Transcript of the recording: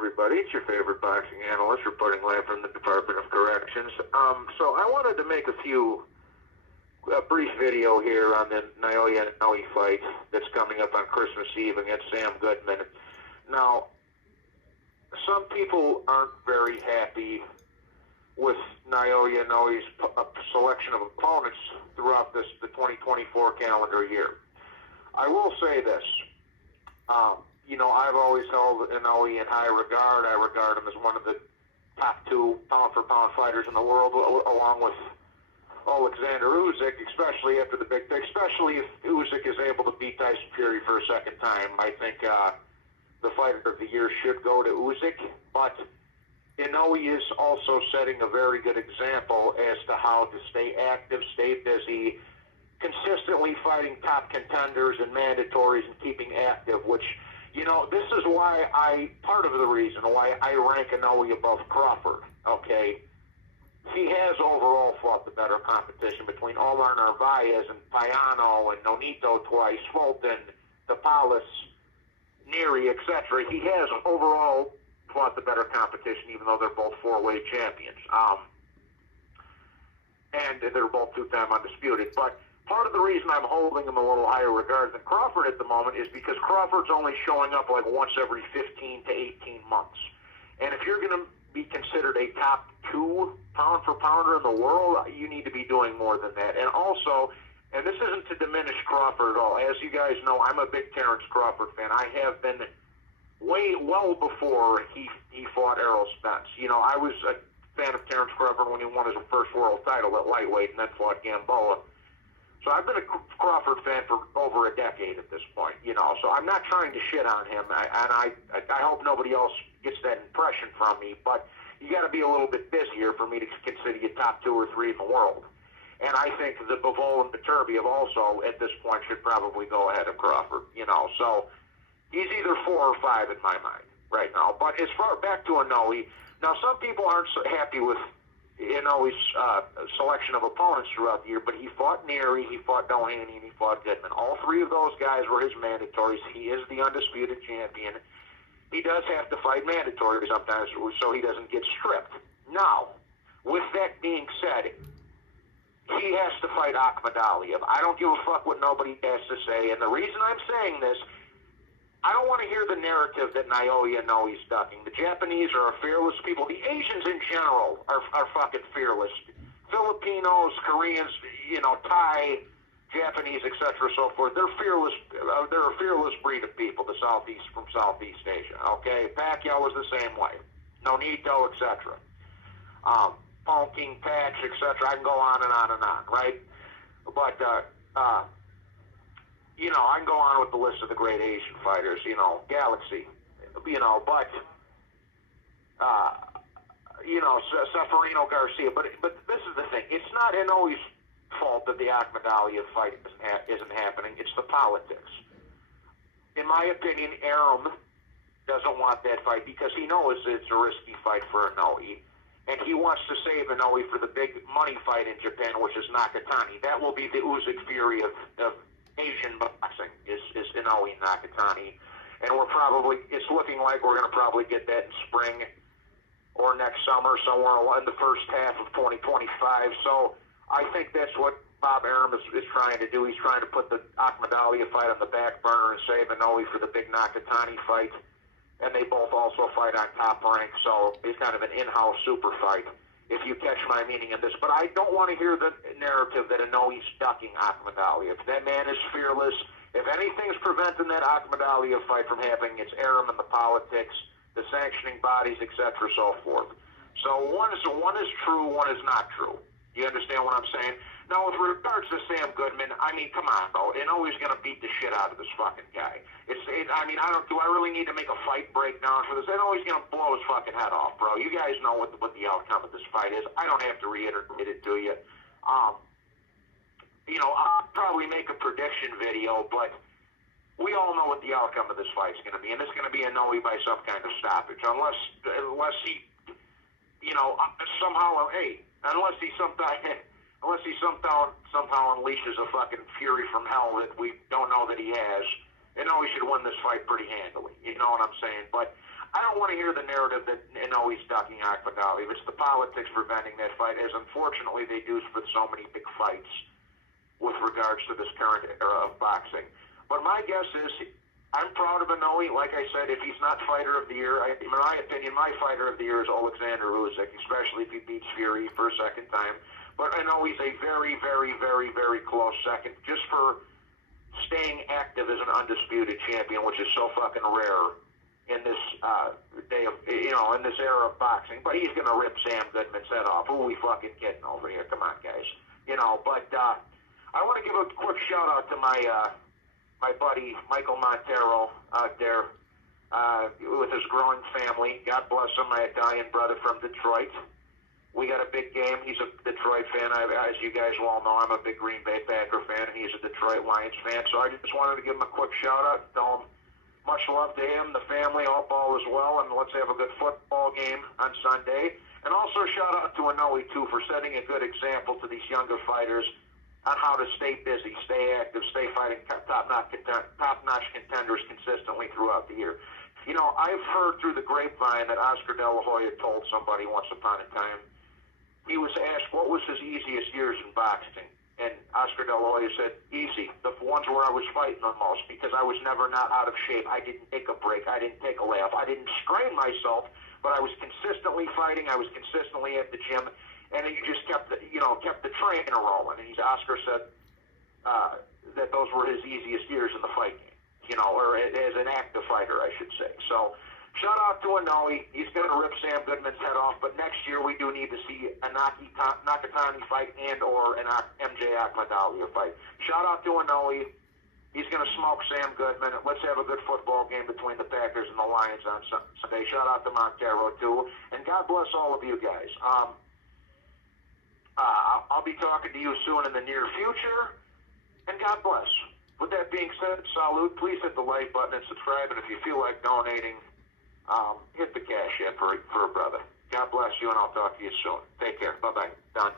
everybody. It's your favorite boxing analyst reporting live from the Department of Corrections. So I wanted to make a brief video here on the Naoya and Inoue fight that's coming up on Christmas Eve against Sam Goodman. Now, some people aren't very happy with Naoya and Inoue's selection of opponents throughout the 2024 calendar year. I will say this. I've always held Inoue in high regard. I regard him as one of the top two pound-for-pound fighters in the world, along with Alexander Usyk, especially if Usyk is able to beat Tyson Fury for a second time. I think the fighter of the year should go to Usyk, but Inoue is also setting a very good example as to how to stay active, stay busy, consistently fighting top contenders and mandatories and keeping active, which, this is part of the reason why I rank Inoue above Crawford, okay? He has overall fought the better competition between Omar Narvaez and Payano and Nonito twice, Fulton, Tapales, Neary, etc. He has overall fought the better competition, even though they're both four-weight champions. And they're both two-time undisputed. But part of the reason I'm holding him a little higher regard than Crawford at the moment is because Crawford's only showing up like once every 15 to 18 months. And if you're going to be considered a top two pound-for-pounder in the world, you need to be doing more than that. And also, and this isn't to diminish Crawford at all. As you guys know, I'm a big Terrence Crawford fan. I have been well before he fought Errol Spence. I was a fan of Terrence Crawford when he won his first world title at lightweight and then fought Gamboa. So I've been a Crawford fan for over a decade at this point, so I'm not trying to shit on him, and I hope nobody else gets that impression from me, but you got to be a little bit busier for me to consider you top two or three in the world. And I think the Bivol and Beterbiev also, at this point, should probably go ahead of Crawford, so he's either 4 or 5 in my mind right now. But as far back to Inoue, now some people aren't so happy with Inoue's selection of opponents throughout the year, but he fought Neary, he fought Doheny, and he fought Goodman. All three of those guys were his mandatories. He is the undisputed champion. He does have to fight mandatories sometimes so he doesn't get stripped. Now, with that being said, he has to fight Ahmed Aliyev. I don't give a fuck what nobody has to say, and the reason I'm saying this, I don't want to hear the narrative that Naoya Inoue's ducking. The Japanese are fearless people. The Asians in general are fucking fearless. Filipinos, Koreans, Thai, Japanese, etc., so forth. They're fearless. They're a fearless breed of people. The from Southeast Asia. Okay, Pacquiao was the same way. Nonito, etc. Ponking, Patch, etc. I can go on and on and on, right? But I can go on with the list of the great Asian fighters, Galaxy, but, Seferino Garcia. But this is the thing. It's not Inoue's fault that the Ahmed Aliyev fight isn't happening. It's the politics. In my opinion, Arum doesn't want that fight because he knows it's a risky fight for Inoue. And he wants to save Inoue for the big money fight in Japan, which is Nakatani. That will be the Usyk Fury of Asian boxing is Inoue Nakatani, and it's looking like we're going to probably get that in spring or next summer, somewhere in the first half of 2025. So I think that's what Bob Arum is trying to do. He's trying to put the Ahmed Aliyev fight on the back burner and save Inoue for the big Nakatani fight, and they both also fight on Top Rank, so it's kind of an in-house super fight, if you catch my meaning in this. But I don't want to hear the narrative that Inoue's ducking Ahmed Aliyev. That man is fearless. If anything's preventing that Ahmed Aliyev fight from happening, it's Arum and the politics, the sanctioning bodies, etc., so forth. So one is true, one is not true. You understand what I'm saying? Now, with regards to Sam Goodman, I mean, come on, bro. Inoue's going to beat the shit out of this fucking guy. Do I really need to make a fight breakdown for this? Inoue's going to blow his fucking head off, bro. You guys know what the outcome of this fight is. I don't have to reiterate it to you. I'll probably make a prediction video, but we all know what the outcome of this fight's going to be, and it's going to be Inoue by some kind of stoppage, unless he, unless he somehow unleashes a fucking fury from hell that we don't know that he has. Inoue should win this fight pretty handily. You know what I'm saying? But I don't want to hear the narrative that Inoue's ducking Akhmadaliev. It's the politics preventing that fight, as unfortunately they do with so many big fights with regards to this current era of boxing. But my guess is, I'm proud of Inoue. Like I said, if he's not fighter of the year, in my opinion, my fighter of the year is Alexander Usyk, especially if he beats Fury for a second time. But Inoue's a very, very, very, very close second, just for staying active as an undisputed champion, which is so fucking rare in this day of, in this era of boxing. But he's going to rip Sam Goodman's head off. Who are we fucking kidding over here? Come on, guys. But I want to give a quick shout out to my buddy Michael Montero out there with his growing family. God bless him, my Italian brother from Detroit. We got a big game. He's a Detroit fan. As you guys well know, I'm a big Green Bay Packer fan, and he's a Detroit Lions fan. So I just wanted to give him a quick shout out, tell him much love to him, the family, hope all is well, and let's have a good football game on Sunday. And also shout out to Inoue, too, for setting a good example to these younger fighters on how to stay busy, stay active, stay fighting top-notch contenders consistently throughout the year. I've heard through the grapevine that Oscar De La Hoya told somebody once upon a time, he was asked what was his easiest years in boxing. And Oscar De La Hoya said, easy, the ones where I was fighting the most, because I was never not out of shape. I didn't take a break. I didn't take a layoff. I didn't strain myself, but I was consistently fighting. I was consistently at the gym, and you just kept the train rolling. And Oscar said that those were his easiest years in the fight game, or as an active fighter, I should say. So shout out to Inoue. He's going to rip Sam Goodman's head off, but next year we do need to see a Nakatani fight and or an MJ Akhmadaliev fight. Shout out to Inoue. He's going to smoke Sam Goodman. Let's have a good football game between the Packers and the Lions on Sunday. Shout out to Montero, too. And God bless all of you guys. I'll be talking to you soon in the near future, and God bless. With that being said, salute. Please hit the like button and subscribe, and if you feel like donating, hit the cash app for a brother. God bless you, and I'll talk to you soon. Take care. Bye-bye. Done.